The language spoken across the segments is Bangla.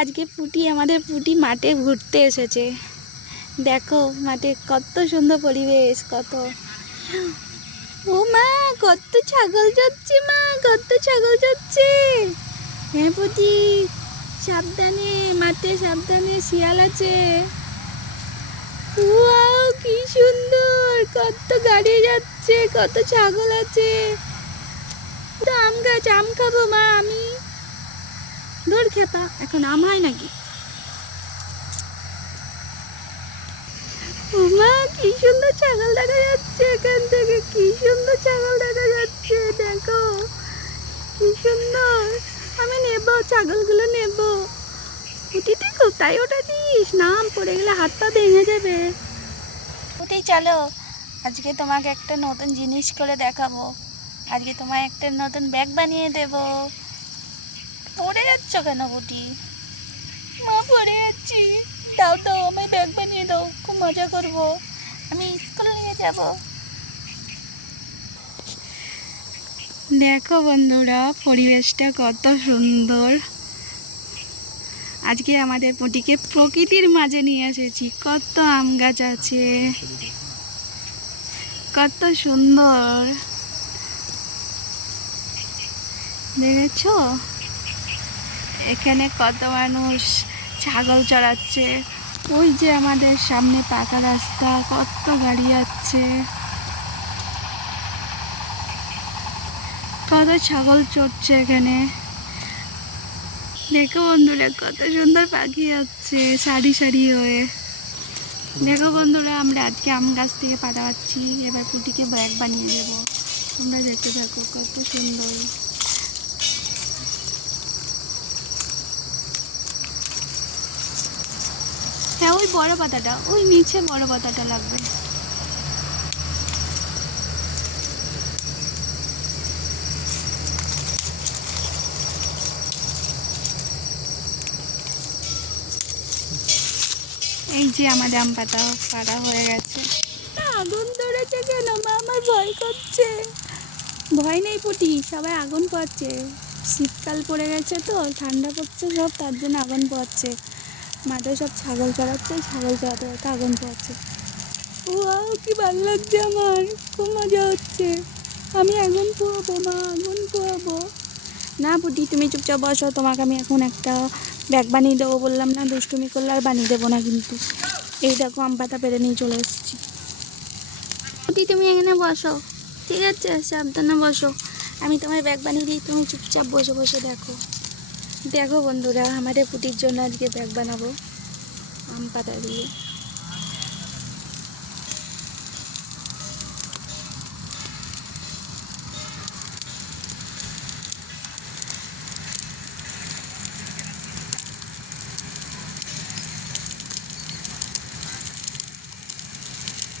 আজকে পুটি, আমাদের পুটি মাঠে ঘুরতে এসেছে। দেখো, মাঠে কত সুন্দর পরিবেশ, কত। ও মা, কত ছাগল যাচ্ছে মা, কত ছাগল যাচ্ছে। হ্যাঁ পুটি, সাবধানে, মাঠে সাবধানে শিয়াল আছে। ওয়াও, কি সুন্দর, কত গাড়ি যাচ্ছে, কত ছাগল আছে। তো আম গাছ, আম খাব মা, আমি। ধর খেতা, এখন আম হয় নাকি? মা কি সুন্দর ছাগল দেখা যাচ্ছে এখান থেকে, কি সুন্দর ছাগল দেখা যাচ্ছে, দেখো, কি সুন্দর। আমি নেব, ছাগলগুলো নেব। উঠিতে কোথায়? ওটা দিস নাম পড়ে গেলে হাত পা ভেঙে যাবে। উঠেই চলো। আজকে তোমাকে একটা নতুন জিনিস করে দেখাবো। আজকে তোমায় একটা নতুন ব্যাগ বানিয়ে দেব। পড়ে যাচ্ছ কেন বুটি মা, পড়ে যাচ্ছি। দাও দাও, আমায় ব্যাগ বানিয়ে দাও। খুব মজা করব। আমি স্কুলে নিয়ে যাব। দেখো বন্ধুরা, পরিবেশটা কত সুন্দর। আজকে আমাদের পুটিকে প্রকৃতির মাঝে নিয়ে এসেছি। কত আম গাছ আছে। কত সুন্দর। দেখেছ? এখানে কত মানুষ ছাগল চড়াচ্ছে। ওই যে আমাদের সামনে পাকা রাস্তা, কত গাড়ি আছে কত ছাগল চড়ছে এখানে। দেখো বন্ধুরা, কত সুন্দর পাখি আছে সারি সারি হয়ে। দেখো বন্ধুরা, আমরা আজকে আম গাছ থেকে পাতা পাচ্ছি। এবার পুটিকে ব্যাগ বানিয়ে দেবো। তোমরা দেখতে থাকো কত সুন্দর হ্যাঁ ওই বড় পাতাটা, ওই নিচে বড় পাতাটা লাগবে। এই যে আমার আম পাতা পাড়া হয়ে গেছে। আগুন ধরেছে কেন? মা আমার ভয় করছে। ভয় নেই পুটি, সবাই আগুন পোয়াচ্ছে শীতকাল পড়ে গেছে তো, ঠান্ডা পড়ছে সব, তার জন্য আগুন পোয়াচ্ছে মাঠে সব ছাগল চড়াচ্ছে, ছাগল চড়াতে চড়াতে আগুন পোয়াচ্ছে ওয়াও কি ভালো লাগছে আমার, খুব মজা হচ্ছে। আমি আগুন পোয়াবো মা, আগুন পোয়াবো না বুটি তুমি চুপচাপ বসো, তোমাকে আমি এখন একটা ব্যাগ বানিয়ে দেবো বললাম না, দুষ্টুমি করলে আর বানিয়ে দেবো না কিন্তু। এই দেখো, আম পাতা পেরে নিয়ে চলে এসেছি। বুটি তুমি এখানে বসো। ঠিক আছে, সাবধানে বসো। আমি তোমার ব্যাগ বানিয়ে দিই, তুমি চুপচাপ বসে বসে দেখো। দেখো বন্ধুরা, আমাদের পুটির জন্য আজকে ব্যাগ বানাবো। আম পাতা দিয়ে।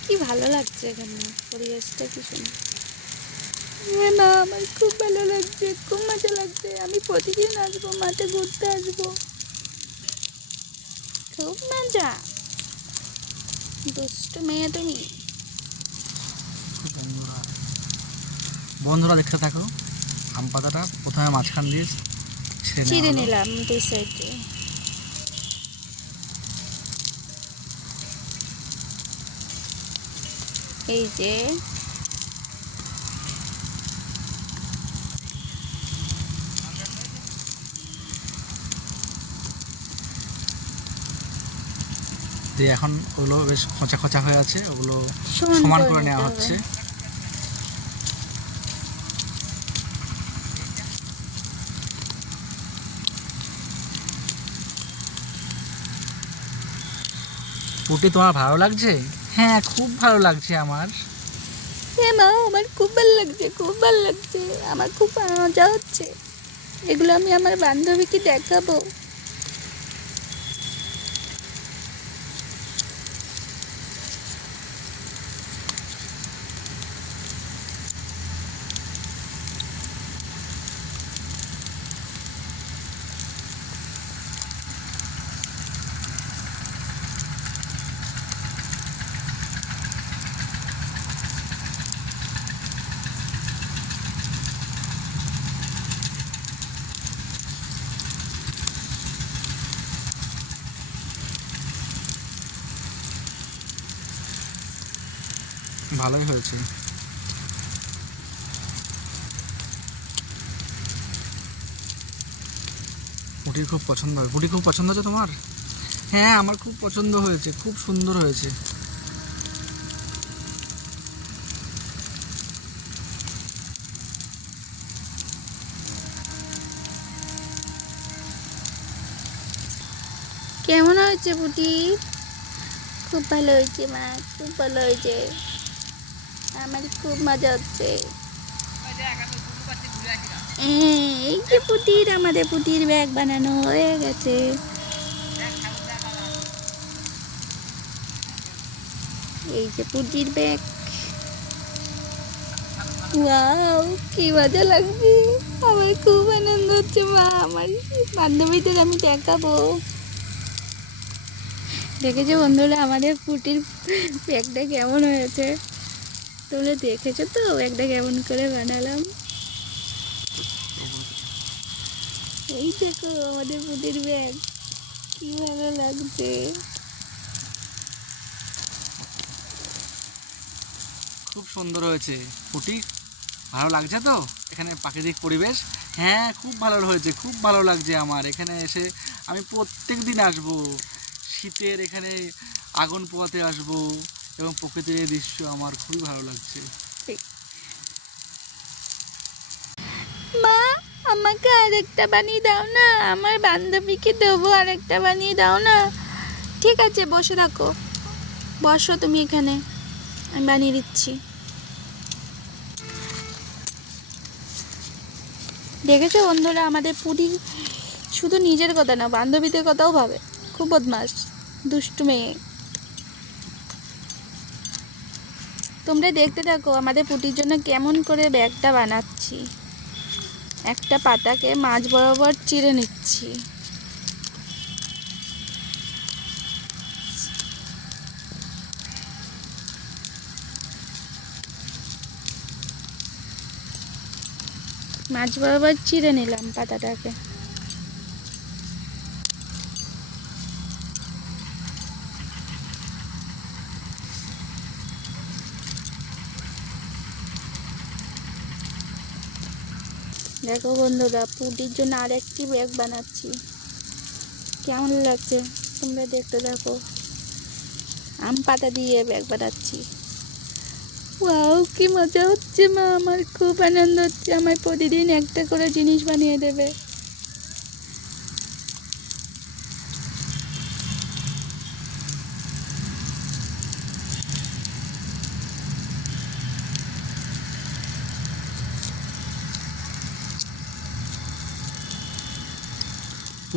কি ভালো লাগছে এখানে, পরিবেশটা কি সুন্দর। হ্যাঁ আমার খুব ভালো লাগছে খুব মজা লাগছে। আমি প্রতিদিন আসব মাঠে ঘুরতে আসব। খুব মজা। দুষ্টু মেয়ে তুমি। বন্ধুরা দেখতে থাকো আম পাতাটা প্রথমে মাঝখান দিয়ে ছিঁড়ে। নিলাম দুই সাইডে। এই যে দিয়ে এখন ওগুলো বেশ খোঁচা খোঁচা হয়ে আছে ওগুলো সমান করে নেওয়া হচ্ছে। পুটি তোমার ভালো লাগছে? হ্যাঁ খুব ভালো লাগছে আমার। হ্যাঁ মা আমার খুব ভালো লাগছে খুব ভালো লাগছে। আমার খুব মজা হচ্ছে। এগুলো আমি আমার বান্ধবীকে দেখাবো। ভালোই হয়েছে। পুটির খুব পছন্দ হয় পুটি খুব পছন্দ হচ্ছে তোমার? হ্যাঁ আমার খুব পছন্দ হয়েছে, খুব সুন্দর হয়েছে। কেমন হয়েছে পুটি খুব ভালো হয়েছে, মা, খুব ভালো হয়েছে। আমার খুব মজা হচ্ছে। এই, এই যে পুটির আমাদের পুটির ব্যাগ বানানো হয়ে গেছে। এই যে পুটির ব্যাগ। ওয়াও কি মজা লাগছে। আমার খুব আনন্দ হচ্ছে মা। আমার বান্ধবীদের আমি দেখাবো। দেখেছ বন্ধুরা আমাদের পুটির ব্যাগটা কেমন হয়েছে? তোমরা দেখেছ তো? ব্যাগটা কেমন করে বানালাম। এই দেখো আমাদের পুটির ব্যাগ। কি ভালো লাগছে। খুব সুন্দর হয়েছে। পুটি, ভালো লাগছে তো? এখানে প্রাকৃতিক পরিবেশ। হ্যাঁ খুব ভালো হয়েছে, খুব ভালো লাগছে আমার। এখানে এসে আমি প্রত্যেক দিন আসব। শীতের এখানে আগুন পোয়াতে আসব। এবং প্রকৃতির এই দৃশ্য আমার খুবই ভালো লাগছে। মা, আমাকে আরেকটা বানিয়ে দাও না। আমার বান্ধবীকে দেবো আরেকটা বানিয়ে দাও না। ঠিক আছে, বসে থাকো। বসো তুমি এখানে। আমি বানিয়ে দিচ্ছি। দেখেছ বন্ধুরা, আমাদের পুরি শুধু নিজের কথা না, বান্ধবীদের কথাও ভাবে। খুব বদমাস দুষ্টু মেয়ে। তোমরা দেখতে থাকো আমাদের পুটির জন্য কেমন করে ব্যাগটা বানাচ্ছি। একটা পাতাকে মাছ বরাবর চিড়ে নিচ্ছি। মাছ বরাবর চিড়ে নিলাম পাতাটাকে। দেখো বন্ধুরা পুটির জন্য আরেকটি ব্যাগ বানাচ্ছি। কেমন লাগছে? তোমরা দেখতে দেখো আম পাতা দিয়ে ব্যাগ বানাচ্ছি। ও কি মজা হচ্ছে মা! আমার খুব আনন্দ হচ্ছে। আমার প্রতিদিন একটা করে জিনিস বানিয়ে দেবে।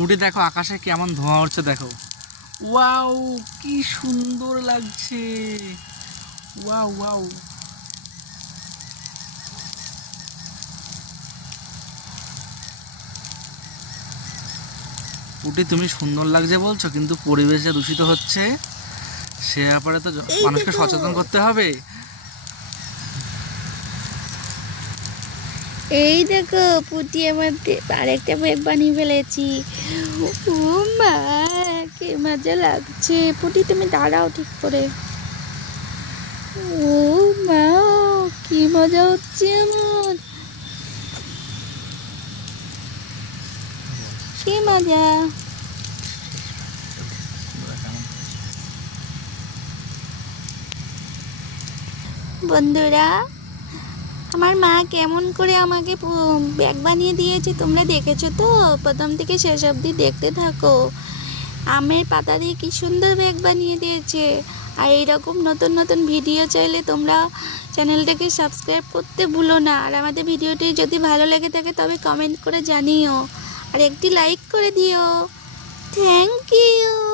পুটি দেখো আকাশে কেমন ধোঁয়া উঠছে দেখো। ওয়াও কি সুন্দর লাগছে। Wow wow. পুটি তুমি সুন্দর লাগছে বলছো কিন্তু পরিবেশ যে দূষিত হচ্ছে। সে ব্যাপারে তো মানুষকে সচেতন করতে হবে। এই দেখো পুটি আমার আরেকটা ব্যাগ বানিয়ে ফেলেছি। ও মা, কি মজা লাগছে। পুটি তুমি দাঁড়াও ঠিক করে। ও মা, কি মজা হচ্ছে আমার। কি মজা। বন্ধুরা আমার মা কেমন করে আমাকে ব্যাগ বানিয়ে দিয়েছে তোমরা দেখেছ তো? প্রথম থেকে শেষ অবধি দেখতে থাকো। আমের পাতা দিয়ে কি সুন্দর ব্যাগ বানিয়ে দিয়েছে। আর এইরকম নতুন নতুন ভিডিও চাইলে তোমরা চ্যানেলটাকে সাবস্ক্রাইব করতে ভুলো না। আর আমাদের ভিডিওটি যদি ভালো লেগে থাকে তবে কমেন্ট করে জানিও। আর একটি লাইক করে দিও। Thank you